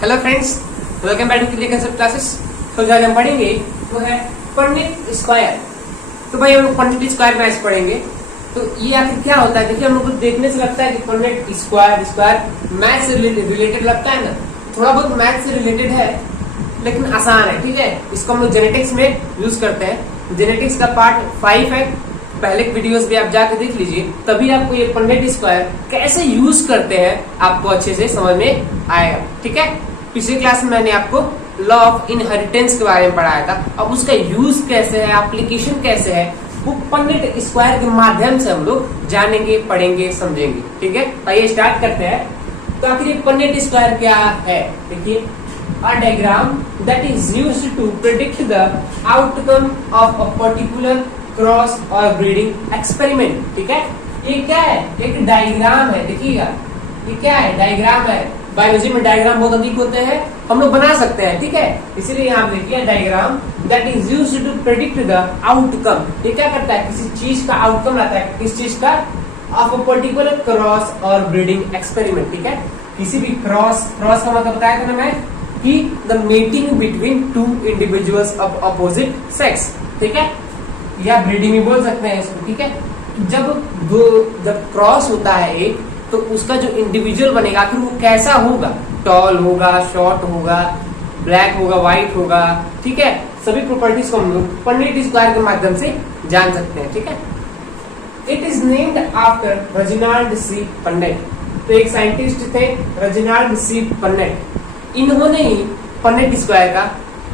Hello friends, welcome back to concept classes. तो जो आज हम पढ़ेंगे वो है पुन्नेट स्क्वायर। तो भाई हम लोग पुन्नेट स्क्वायर मैथ्स पढ़ेंगे। तो ये आखिर क्या होता है? देखिए, हम लोग को देखने से लगता है कि पुन्नेट स्क्वायर मैथ्स से रिलेटेड लगता है ना, थोड़ा बहुत मैथ्स से रिलेटेड है लेकिन आसान है। ठीक है, इसको हम लोग जेनेटिक्स में यूज करते हैं। जेनेटिक्स का पार्ट 5 है, पहले वीडियोस भी आप जाके देख लीजिए, तभी आपको ये पुन्नेट स्क्वायर कैसे यूज करते हैं आपको अच्छे से समझ में आएगा। ठीक है, पिछले क्लास में मैंने आपको लॉ ऑफ इनहेरिटेंस के बारे में पढ़ाया था। अब उसका यूज कैसे है, एप्लीकेशन कैसे है, वो पुन्नेट स्क्वायर के माध्यम से हम लोग जानेंगे, पढ़ेंगे, समझेंगे। ठीक है, आइए स्टार्ट करते हैं। तो आखिर ये पुन्नेट स्क्वायर क्या है? देखिए, a diagram that is used to predict the outcome of a particular cross और ब्रीडिंग एक्सपेरिमेंट। ठीक है, ये क्या है? एक डायग्राम है। देखिएगा, ये क्या है? डायग्राम है। बायोलॉजी में डायग्राम बहुत अधिक होते हैं, हम लोग बना सकते हैं। ठीक है, इसीलिए यहाँ देखिए diagram that is used to predict the outcome. ये क्या करता है? किसी चीज का आउटकम लाता है। किस चीज का? ऑफ अ पर्टिकुलर क्रॉस और ब्रीडिंग एक्सपेरिमेंट। ठीक है, किसी भी क्रॉस का मतलब बताया था ना मैं कि the meeting between two individuals of opposite sex. ठीक है, या ब्रीडिंग भी बोल सकते हैं इसको। ठीक है, जब क्रॉस होता है एक, तो उसका जो इंडिविजुअल बनेगा आखिर वो कैसा होगा? टॉल होगा, शॉर्ट होगा, ब्लैक होगा, व्हाइट होगा। ठीक है, सभी प्रॉपर्टीज को हम लोग पुन्नेट स्क्वायर के माध्यम से जान सकते हैं। ठीक है, it is named after Reginald C Punnett. तो एक साइंटिस्ट थे रेजिनाल्ड सी पुन्नेट, इन्होंने ही पुन्नेट स्क्वायर का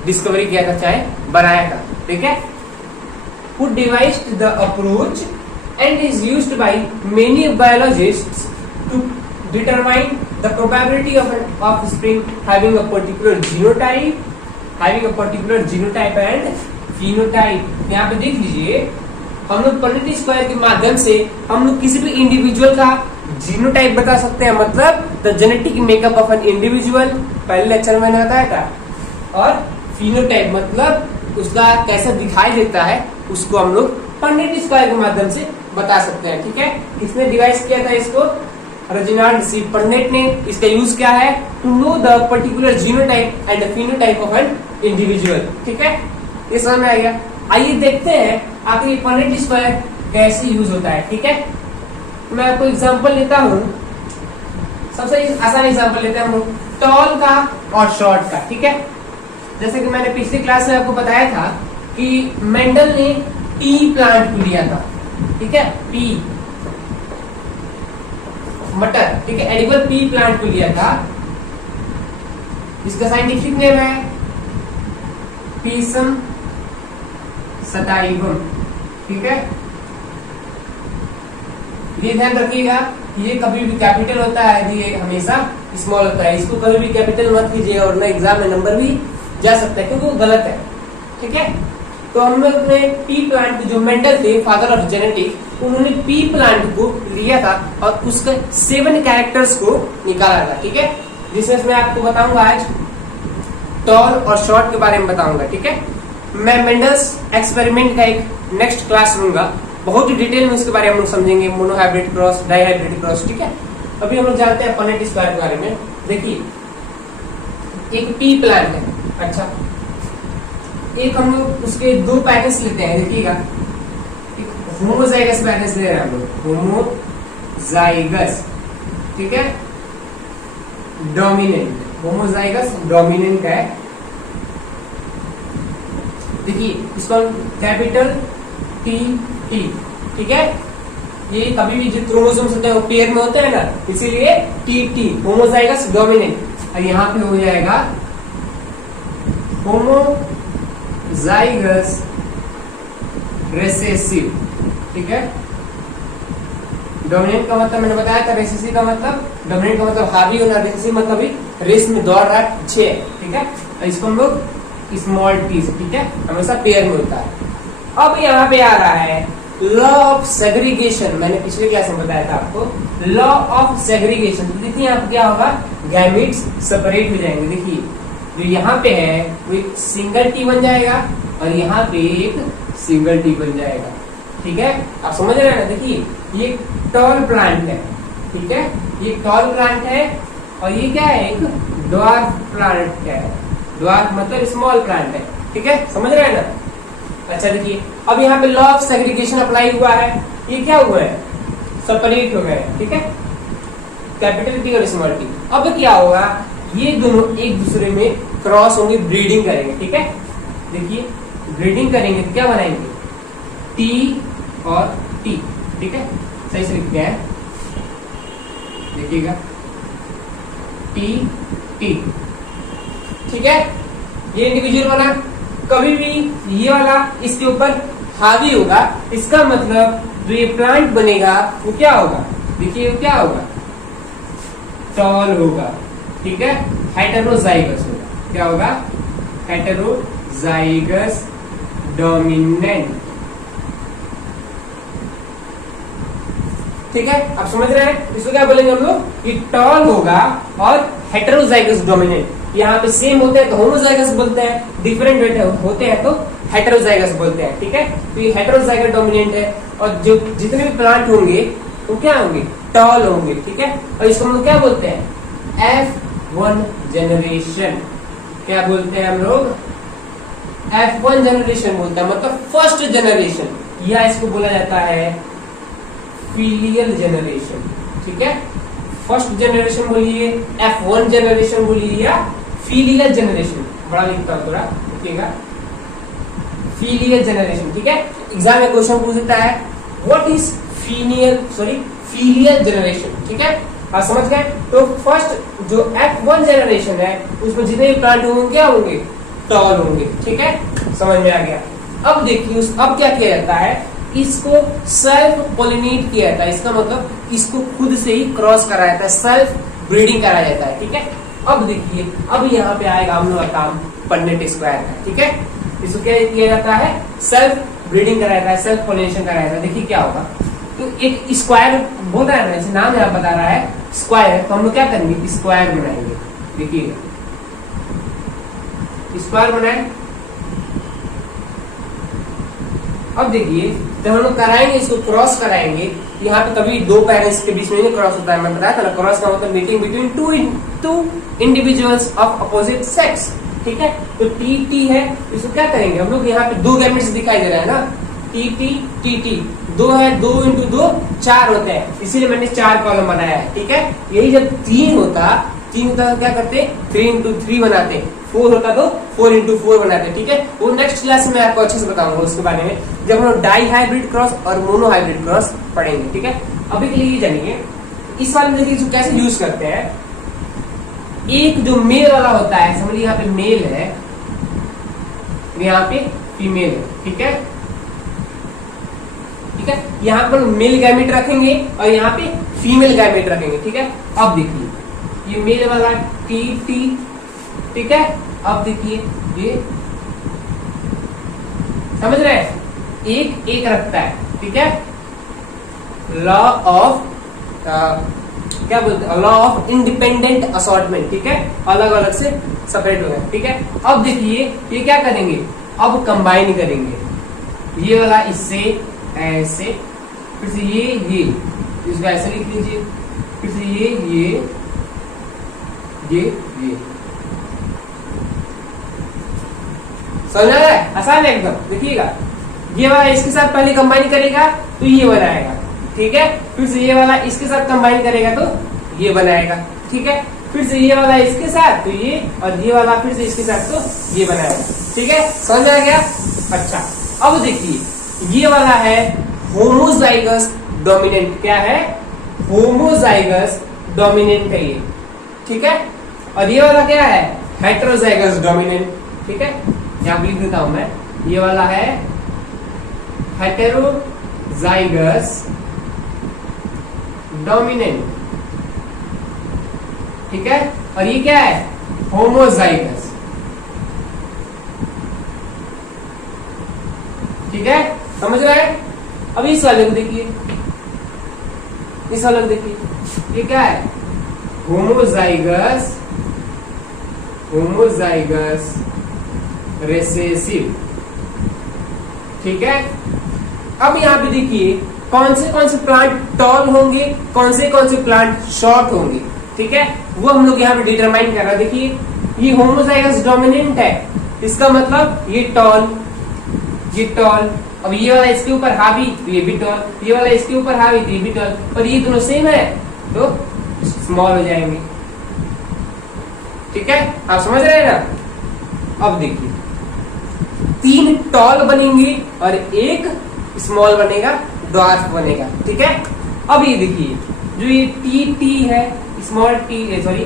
डिस्कवरी किया था, चाहे बनाया था। ठीक है, who devised the approach and is used by many biologists to determine the probability of an offspring having a particular genotype and phenotype। यहाँ पे देख लीजिए, हम लोग पुन्नेट स्क्वायर के माध्यम से हम लोग किसी भी इंडिविजुअल का जीनोटाइप बता सकते हैं, मतलब the genetic makeup of an individual, पहले लेक्चर में मैंने बताया था, और फिनोटाइप मतलब उसका कैसा दिखाई देता है, उसको हम लोग पुन्नेट स्क्वायर के माध्यम से बता सकते हैं। ठीक है, किसने डिवाइस किया था इसको? रेजिनाल्ड सी पुन्नेट ने। इसका यूज क्या है? To know the particular genotype and phenotype of an individual. ठीक है, ये समझ में आ गया। आइए देखते हैं आखिर ये पुन्नेट स्क्वायर कैसे यूज होता है। ठीक है, मैं आपको एग्जांपल लेता हूँ। सबसे आसान एग्जांपल लेते हैं हम लोग टॉल का और शॉर्ट का। ठीक है, जैसे कि मैंने पिछली क्लास में आपको बताया था कि मेंडल ने पी प्लांट को लिया था। ठीक है, पी मटर, ठीक है, एडिबल पी प्लांट को लिया था। इसका साइंटिफिक नेम है पीसम सटाइवम। ठीक है, ये ध्यान रखिएगा, ये कभी भी कैपिटल होता है, ये हमेशा स्मॉल होता है। इसको कभी भी कैपिटल मत कीजिएगा, और ना एग्जाम में नंबर भी जा सकता है क्योंकि वो गलत है। ठीक है, तो हम लोग ने पी प्लांट, जो मेंडल थे फादर ऑफ जेनेटिक, उन्होंने पी प्लांट को लिया था और उसके 7 कैरेक्टर्स को निकाला था। ठीक है, जिसमें मैं आपको बताऊंगा आज टॉल और शॉर्ट के बारे में बताऊंगा। ठीक है, मैं मेंडल्स एक्सपेरिमेंट का एक नेक्स्ट क्लास लूंगा, बहुत ही डिटेल में उसके बारे में हम लोग समझेंगे, मोनोहाइब्रिड क्रॉस, डाइहाइब्रिड क्रॉस। ठीक है, अभी हम लोग जानते हैं पुन्नेट स्क्वायर के बारे में। देखिए, एक पी प्लांट है। अच्छा, एक हम लोग उसके 2 पैरेंट्स लेते हैं। देखिएगा, एक होमोजाइगस पैरेंट्स ले रहे हैं हम लोग, होमोजाइगस। ठीक है, डोमिनेंट, होमोजाइगस डोमिनेंट है। देखिए, इसको कैपिटल टी टी। ठीक है, ये कभी भी जो क्रोमोसोम्स होते हैं वो पेयर में होते हैं ना, इसीलिए टी टी, होमोजाइगस डोमिनेंट। और यहाँ पे हो जाएगा होमोजाइगस रिसेसिव। ठीक है, डोमिनेंट का मतलब मैंने बताया था, रिसेसिव का मतलब, डोमिनेंट का मतलब हावी होना, रिसेसिव मतलब भी रेस में दौड़ रहा है, पीछे है। ठीक है, इसको हम लोग स्मॉल टी, ठीक है, हमेशा पेयर में होता है। अब यहाँ पे आ रहा है लॉ ऑफ सेग्रीगेशन। मैंने पिछले क्लास में बताया था आपको लॉ ऑफ सेग्रीगेशन। देखिए यहाँ पे क्या होगा, गैमीट्स सेपरेट हो जाएंगे। देखिए, जो यहाँ पे है वो एक सिंगल टी बन जाएगा और यहाँ पे एक सिंगल टी बन जाएगा। ठीक है, आप समझ रहे हैं ना? देखिए, ये टॉल प्लांट है। ठीक है, ये टॉल प्लांट है और ये क्या है, एक ड्वार्फ प्लांट है। ड्वार्फ मतलब स्मॉल प्लांट है, ठीक है, समझ रहे हैं ना। अच्छा देखिए, अब यहाँ पे लॉ ऑफ सेग्रीगेशन अप्लाई हुआ है, ये क्या हुआ है, सेपरेट हो गए, ठीक है, कैपिटल टी और स्मॉल टी। अब क्या होगा, ये दोनों एक दूसरे में क्रॉस होंगे, ब्रीडिंग करेंगे, ठीक है। देखिए ब्रीडिंग करेंगे तो क्या बनाएंगे, टी और टी, ठीक है, सही से लिखते हैं, देखिएगा टी टी, ठीक है। ये इंडिविजुअल बना, कभी भी ये वाला इसके ऊपर हावी होगा, इसका मतलब जो ये प्लांट बनेगा वो क्या होगा, देखिए वो क्या होगा, टॉल होगा, ठीक है, हेटेरोजाइगस होगा। क्या होगा, हेटेरोजाइगस डोमिनेंट, ठीक है। अब समझ रहे हैं, इसको क्या बोलेंगे हम लोग, ये टॉल होगा और हेटेरोजाइगस डोमिनेंट। यहाँ पे सेम होते हैं तो होमोजाइगस बोलते हैं, डिफरेंट होते हैं तो हेटेरोजाइगस बोलते हैं, ठीक है। तो ये हेटेरोजाइगस डोमिनेंट है, और जो जितने भी प्लांट होंगे वो क्या होंगे, टॉल होंगे, ठीक है। और इसको हम लोग क्या बोलते हैं, F1 जनरेशन। क्या बोलते हैं हम लोग, F1 जनरेशन बोलते हैं, मतलब फर्स्ट जनरेशन, या इसको बोला जाता है फीलियल जनरेशन, ठीक है। फर्स्ट जनरेशन बोलिए, F1 जनरेशन बोलिए, या फीलियल जनरेशन, बड़ा लिखता हूं थोड़ा, देखिएगा, फीलियल जनरेशन, ठीक है। एग्जाम में क्वेश्चन पूछ सकता है, व्हाट इज फीलियल जनरेशन, ठीक है। आप समझ गए। तो फर्स्ट जो F1 जनरेशन है उसमें जितने भी प्लांट होंगे क्या होंगे, टॉल होंगे, ठीक है, समझ में आ गया। अब देखिए अब क्या किया जाता है, इसको सेल्फ पोलिनेट किया जाता है, इसका मतलब इसको खुद से ही क्रॉस कराया जाता है, सेल्फ ब्रीडिंग कराया जाता है, ठीक है। अब देखिए, अब यहाँ पे आएगा हम लोग का काम पन्नेट स्क्वायर का, ठीक है। इसको क्या किया जाता है, सेल्फ ब्रीडिंग कराया जाता है, सेल्फ पोलिनेशन कराया जाता है। देखिए क्या होगा, तो एक स्क्वायर बोल रहा है ना, जैसे नाम यहाँ बता रहा है स्क्वायर, तो हम लोग क्या करेंगे, स्क्वायर बनाएंगे, देखिए स्क्वायर बनाए। अब देखिए जब हम लोग कराएंगे, इसको क्रॉस कराएंगे, यहाँ पे कभी दो पेरेंट्स के बीच में नहीं क्रॉस होता है, मैं बताया था ना, क्रॉस का मतलब meeting between two individuals of opposite sex, ठीक है। तो टी टी है, इसको क्या करेंगे हम लोग, यहाँ पे दो गैमेट्स दिखाई दे रहा है ना, टी टी टी टी, दो है, 2 इंटू 2 4 होते हैं, इसीलिए मैंने 4 कॉलम बनाया है, ठीक है। यही जब 3 होता तो क्या करते, 3 इंटू 3 बनाते, 4 होता तो 4 इंटू 4 बनाते, ठीक है। वो नेक्स्ट क्लास में आपको अच्छे से बताऊंगा उसके बारे में, जब हम लोग डाई हाइब्रिड क्रॉस और मोनो हाइब्रिड क्रॉस पढ़ेंगे, ठीक है। अभी के लिए ये जानिए, इस वाले में देखिए इसको कैसे यूज करते हैं। एक जो मेल वाला होता है, समझिए यहाँ पे मेल है, यहाँ पे फीमेल है, ठीक है, ठीक है। यहाँ पर मेल गैमेट रखेंगे और यहाँ पे फीमेल गैमेट रखेंगे, ठीक है। अब देखिए ये मेल वाला टी टी, ठीक है। अब देखिए ये समझ रहे हैं, एक एक रखता है, ठीक है। लॉ ऑफ क्या बोलते हैं, लॉ ऑफ इंडिपेंडेंट असॉर्टमेंट, ठीक है, अलग अलग से सेपरेट हो गए, ठीक है। अब देखिए ये क्या करेंगे, अब कंबाइन करेंगे, ये वाला इससे ऐसे, फिर से ये इसको ऐसे लिख लीजिए, फिर से ये समझ रहा है, आसान है एकदम। देखिएगा ये वाला इसके साथ पहले कंबाइन करेगा तो ये बनाएगा, ठीक है। फिर से ये वाला इसके साथ कंबाइन करेगा तो ये बनाएगा, ठीक है। फिर से ये वाला इसके साथ तो ये, और ये वाला फिर से इसके साथ तो ये बनाएगा, ठीक है, समझ आ गया। अच्छा अब देखिए ये वाला है होमोजाइगस डोमिनेंट, क्या है, होमोजाइगस डोमिनेंट है ये, ठीक है। और ये वाला क्या है, हेटेरोजाइगस डोमिनेंट, ठीक है। यहां पे लिख देता हूं मैं, ये वाला है हेटेरोजाइगस डोमिनेंट, ठीक है। और ये क्या है, होमोजाइगस, ठीक है, समझ रहे हैं। अब इस वाले को देखिए, इस वाले को देखिए, ये क्या है, होमोजाइगस रिसेसिव, ठीक है। अब यहां पे देखिए कौन से प्लांट टॉल होंगे, कौन से प्लांट शॉर्ट होंगे, ठीक है। वो हम लोग यहाँ पे डिटरमाइन कर रहे हैं। देखिए ये होमोजाइगस डोमिनेंट है, इसका मतलब ये टॉल, ये टॉल। अब ये वाला इसके ऊपर हावी तो ये भी टॉल, ये वाला इसके ऊपर हावी तो ये भी टॉल, और ये दोनों सेम है तो स्मॉल हो जाएंगे। ठीक है, आप समझ रहे हैं ना। अब देखिए 3 टॉल बनेंगे और एक स्मॉल बनेगा, ड्वार्फ बनेगा। ठीक है, अब ये देखिए जो ये टी टी है, small T sorry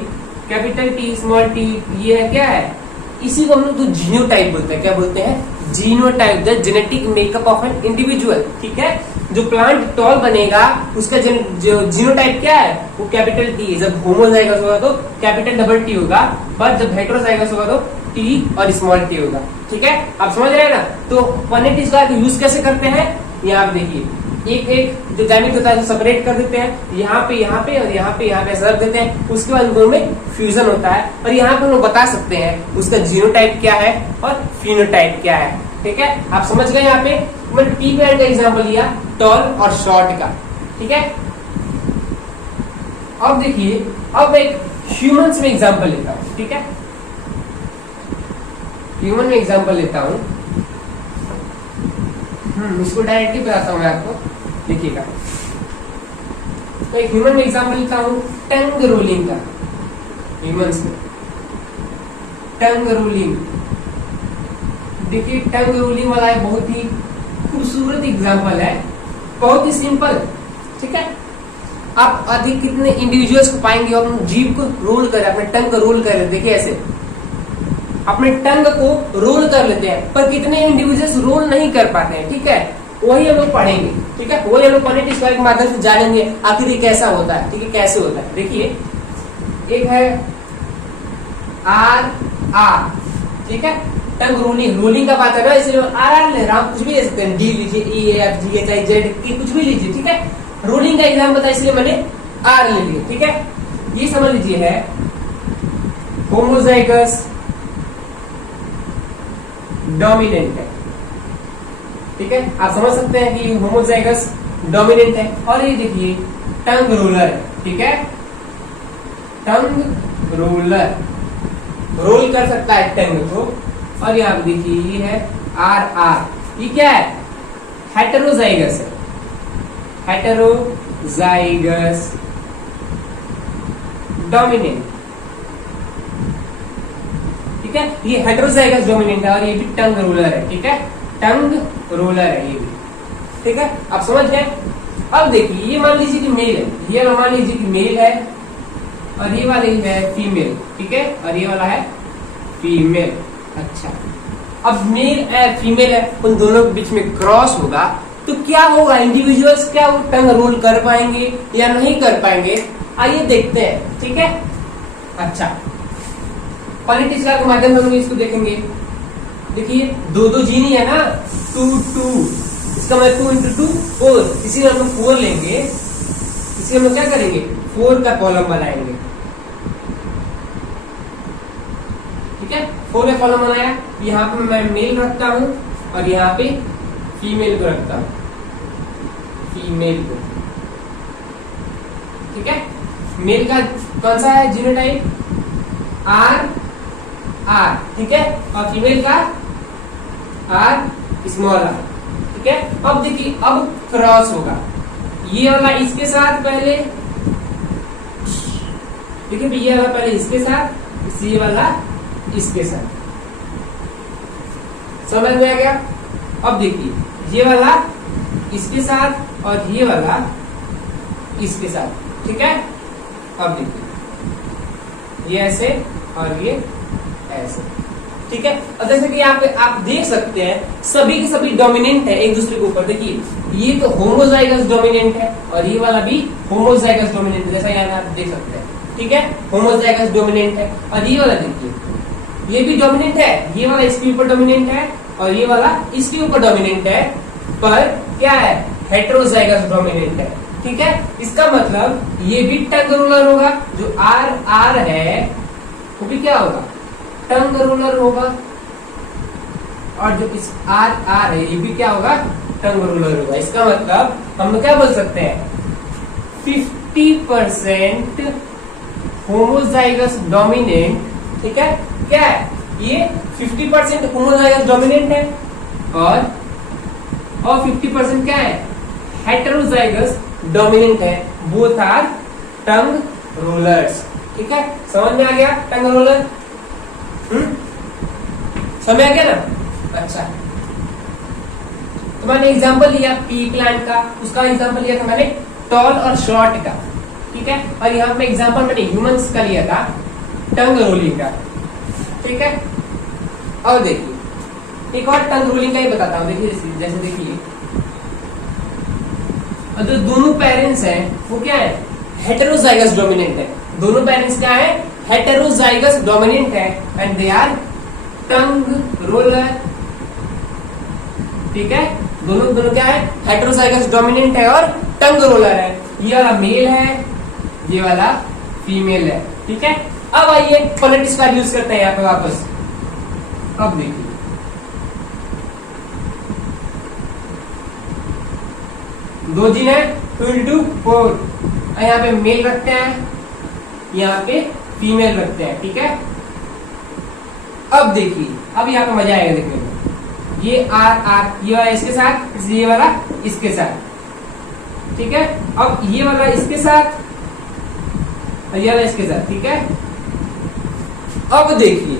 capital T small T, ये है क्या है, इसी को हम लोग तो जीनोटाइप बोलते हैं। क्या बोलते हैं? Genotype, the genetic makeup of an individual. ठीक है, जो प्लांट टॉल बनेगा उसका जो जीनोटाइप क्या है, वो कैपिटल टी है। जब होमोजाइगस होगा तो कैपिटल डबल टी होगा, पर जब हेटेरोजाइगस होगा तो टी और स्मॉल टी होगा। ठीक है, आप समझ रहे हैं ना। तो 180 स्क्वायर का यूज कैसे करते हैं, यहाँ पे देखिए एक एक जो जामिट होता है सेपरेट कर देते हैं, यहाँ पे और यहाँ पे ऐसा रख देते हैं। उसके बाद उनमें में फ्यूजन होता है और यहाँ पे हम लोग बता सकते हैं उसका जीनोटाइप क्या है और फिनोटाइप क्या है। ठीक है, आप समझ गए। यहाँ पे मैंने टी प्लांट का एग्जाम्पल लिया, टॉल और शॉर्ट का। ठीक है, अब देखिए अब एक ह्यूमंस में एग्जाम्पल लेता हूँ। ठीक है, ह्यूमन में एग्जाम्पल लेता हूँ। इसको डायरेक्टली बताता हूँ मैं आपको, देखिएगा। तो एक ह्यूमन में एग्जाम्पल लेता हूँ टंग रोलिंग का। ह्यूमंस में टंग रोलिंग, देखिए टंग रोलिंग वाला एक बहुत ही खूबसूरत एग्जाम्पल है, बहुत ही सिंपल। ठीक है, आप अधिक कितने इंडिविजुअल्स को पाएंगे और जीभ को रोल कर, अपने टंग को रोल कर, देखिए ऐसे अपने टंग को रोल कर लेते हैं, पर कितने इंडिविजुअल्स रोल नहीं कर पाते हैं। ठीक है, वही हम लोग पढ़ेंगे। ठीक है, वही हम लोग 180 स्क्वायर के माध्यम से जानेंगे आखिर ये कैसा होता है। ठीक है, कैसे होता है। देखिए एक है आर आर, ठीक है, टंग रोलिंग, रोलिंग का बात है ना, इसलिए आर ले रहा हूं, कुछ भी ले सकते हैं, डी लीजिए, E F G H I Z कुछ भी लीजिए। ठीक है, रोलिंग का एग्जाम्पल था इसलिए मैंने आर ले लिया। ठीक है, ये समझ लीजिए है होमोजाइगस डोमिनेंट है। ठीक है, आप समझ सकते हैं कि होमोजाइगस डोमिनेंट है। और ये देखिए टंग रोलर है। ठीक है, टंग रोलर रोल कर सकता है टंग को। और यहाँ देखिए ये है आर आर, ये क्या है, हेटेरोजाइगस है, हेटेरोजाइगस डोमिनेंट। ठीक है, ये हेटेरोजाइगस डोमिनेंट है और ये भी टंग रोलर है। ठीक है, टंग रोलर है ये भी। ठीक है, आप समझ गए। अब देखिए ये मान लीजिए कि मेल है, ये मान लीजिए कि मेल है और ये वाली है फीमेल। ठीक है, और ये वाला है फीमेल। अच्छा, अब मेल है फीमेल है, उन दोनों के बीच में क्रॉस होगा तो क्या होगा, इंडिविजुअल्स क्या वो टंग रोल कर पाएंगे या नहीं कर पाएंगे, आइए देखते हैं। ठीक है, अच्छा क्वालिटी के माध्यम से हम इसको देखेंगे। देखिए दो दो जीनी है ना, 2 2, इसका मतलब 2 into 2 4, इसीलिए हम लोग 4 लेंगे। इसलिए हम लोग क्या करेंगे, 4 का कॉलम बनाएंगे। ठीक है, 4 का कॉलम बनाया, यहाँ पे मैं मेल रखता हूँ और यहाँ पे फीमेल को रखता हूँ, फीमेल को। ठीक है, मेल का कौन सा है जीनोटाइप, आर आर। ठीक है, और फीमेल का आर स्मॉल आर। ठीक है, अब देखिए अब क्रॉस होगा, ये वाला इसके साथ पहले, देखिए ये वाला पहले इसके साथ, ये वाला इसके साथ, समझ में आ गया। अब देखिए ये वाला इसके साथ और ये वाला इसके साथ। ठीक है, अब देखिए ये ऐसे और ये ऐसे। ठीक है, और जैसे कि आप देख सकते हैं सभी के सभी डोमिनेंट है एक दूसरे के ऊपर। देखिए ये तो होमोजाइगस डोमिनेंट है और ये वाला भी होमोजाइगस डोमिनेंट है, जैसा यहाँ आप देख सकते हैं। ठीक है, होमोजाइगस डोमिनेंट है और ये वाला देखिए ये भी डोमिनेंट है, ये वाला इसके ऊपर डोमिनेंट है और ये वाला इसके ऊपर डोमिनेंट है, पर क्या है, हेटेरोजाइगस डोमिनेंट है। ठीक है, इसका मतलब ये भी टंग रोलर होगा, जो आर आर है वो भी क्या होगा, टंग रोलर होगा, और जो इस आर आर है ये भी क्या होगा, टंग रोलर होगा। इसका मतलब हम लोग क्या बोल सकते हैं, 50% होमोजाइगस डोमिनेंट, ठीक है, क्या है ये 50% होमोजाइगस डोमिनेंट है और 50% क्या है हेटेरोजाइगस डोमिनेंट है। बोथ आर टंग रोलर्स, ठीक है, समझ में आ गया टंग रोलर? समझ में आ गया ना? अच्छा, तो मैंने एग्जांपल लिया पी प्लांट का, उसका एग्जांपल लिया था मैंने टॉल और शॉर्ट का, ठीक है, और यहाँ पे एग्जांपल मैंने ह्यूमंस का लिया था टंग रोलिंग का, ठीक है। और देखिए एक और टंग रोलिंग का ही बताता हूँ, देखिए जैसे देखिए जो दोनों पेरेंट्स हैं वो क्या है हेटेरोजाइगस डोमिनेंट है, दोनों पेरेंट्स क्या है हेटेरोजाइगस डोमिनेंट है and they are tongue roller, ठीक है, दोनों क्या है हेटेरोजाइगस डोमिनेंट है और टंग रोलर है। ये वाला मेल है, ये वाला फीमेल है, ठीक है। अब आइए पॉलिटिक्स का यूज करते हैं यहाँ पे वापस। अब देखिए दो जीन है 2 into 4, यहाँ पे मेल रखते हैं, यहाँ पे फीमेल रखते हैं, ठीक है। अब देखिए अब यहाँ पे मजा आएगा देखने में, ये आर ये वाला इसके साथ, ये वाला इसके साथ, ठीक है। अब ये वाला इसके साथ और ये वाला इसके साथ, ठीक है। अब देखिए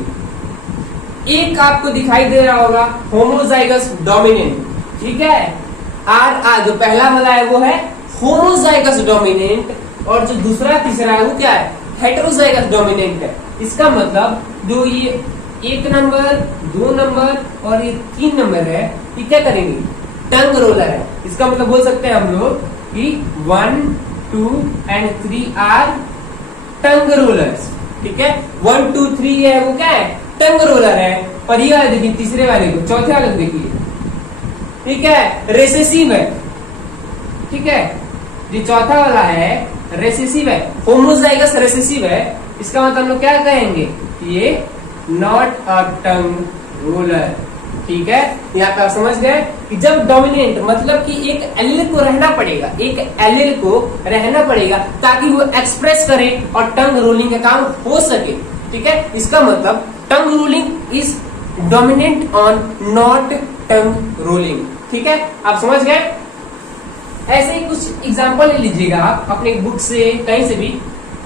एक आपको दिखाई दे रहा होगा होमोजाइगस डोमिनेंट, ठीक है, आर जो पहला वाला है वो है होमोजाइगस डोमिनेंट और जो दूसरा तीसरा है वो क्या है हेटेरोजाइगस डोमिनेंट है। इसका मतलब जो ये 1 नंबर 2 नंबर और ये 3 नंबर है ये क्या करेंगे टंग रोलर है। इसका मतलब बोल सकते हैं हम लोग कि 1 2 एंड 3 आर टंग रोलर्स, ठीक है। 1 2 3 है वो क्या है टंग रोलर है। और ये वाले देखिए तीसरे वाले को, चौथे वाले को देखिए, ठीक है, रेसेसिव है, ठीक है। जो चौथा वाला है रेसेसिव है, होमोजाइगस रेसेसिव है। इसका मतलब हम लोग क्या कहेंगे ये नॉट अ टंग रोलर, ठीक है। यहाँ पे आप समझ गए कि जब डोमिनेंट मतलब कि एक एलील को रहना पड़ेगा, एक एलील को रहना पड़ेगा ताकि वो एक्सप्रेस करे और टंग रोलिंग का काम हो सके, ठीक है। इसका मतलब tongue rolling is dominant on not tongue rolling, ठीक है। आप समझ गए? ऐसे ही कुछ एग्जाम्पल ले लीजिएगा आप अपने बुक से कहीं से भी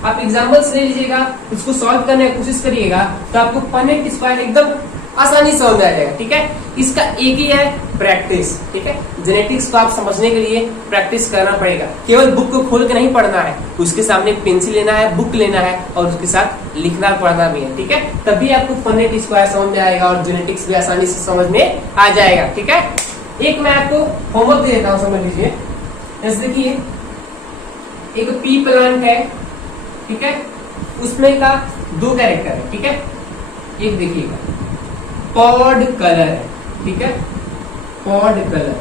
आप एग्जाम्पल्स ले लीजिएगा, उसको सॉल्व करने की कोशिश करिएगा तो आपको पनेट स्क्वायर एकदम आसानी से समझ आ जाएगा, ठीक है। इसका एक ही है प्रैक्टिस, ठीक है। जेनेटिक्स को आप समझने के लिए प्रैक्टिस करना पड़ेगा, केवल बुक को खोल के नहीं पढ़ना है, उसके सामने पेंसिल लेना है, बुक लेना है और उसके साथ लिखना पढ़ना भी है, ठीक है। तभी आपको पनेट स्क्वायर समझ में आएगा और जेनेटिक्स भी आसानी से समझ में आ जाएगा, ठीक है। एक मैं आपको होमवर्क दे देता हूँ, समझ लीजिए। जैसे देखिए एक पी प्लांट है, ठीक है, उसमें का 2 कैरेक्टर है, ठीक है। एक देखिएगा पॉड कलर है, ठीक है, पॉड कलर।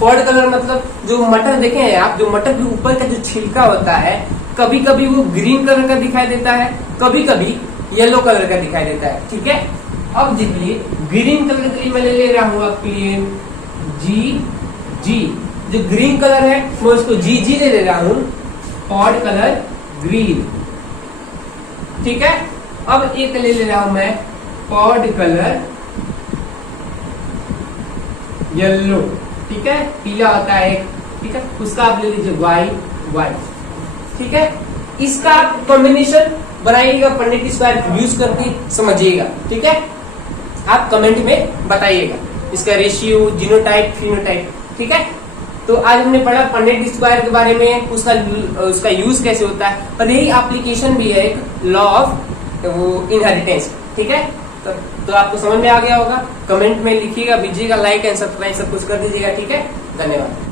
पॉड कलर मतलब जो मटर देखे हैं आप, जो मटर के ऊपर का जो छिलका होता है कभी कभी वो ग्रीन कलर का दिखाई देता है, कभी कभी येलो कलर का दिखाई देता है, ठीक है। अब देखिए ग्रीन कलर के लिए मैं ले रहा हूँ आपके लिए जी, जो ग्रीन कलर है मैं उसको जी ले रहा हूँ, पॉड कलर ग्रीन, ठीक है। अब एक ले रहा हूं मैं पॉड कलर येलो, ठीक है, पीला होता है एक, ठीक है, उसका आप ले लीजिए वाई, ठीक है। इसका आप कॉम्बिनेशन बनाइएगा, पनेट स्क्वायर यूज करके समझिएगा, ठीक है। आप कमेंट में बताइएगा इसका रेशियो, जीनोटाइप, फिनोटाइप, ठीक है। तो आज हमने पढ़ा पनेट स्क्वायर के बारे में, उसका यूज कैसे होता है और यही एप्लीकेशन भी है एक लॉ ऑफ वो इनहेरिटेंस, ठीक है। तो आपको समझ में आ गया होगा। कमेंट में लिखिएगा, भेजिएगा, लाइक एंड सब्सक्राइब सब कुछ कर दीजिएगा, ठीक है। धन्यवाद।